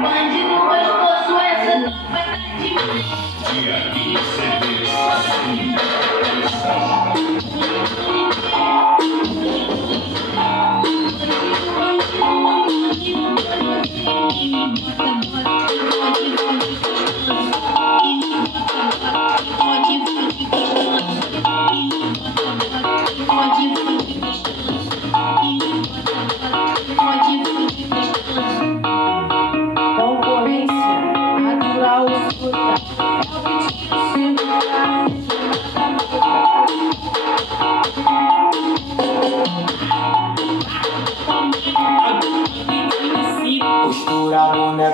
Bandido gostoso, essa não vai dar de mim. Concorrência natural escuta. Postura boneca.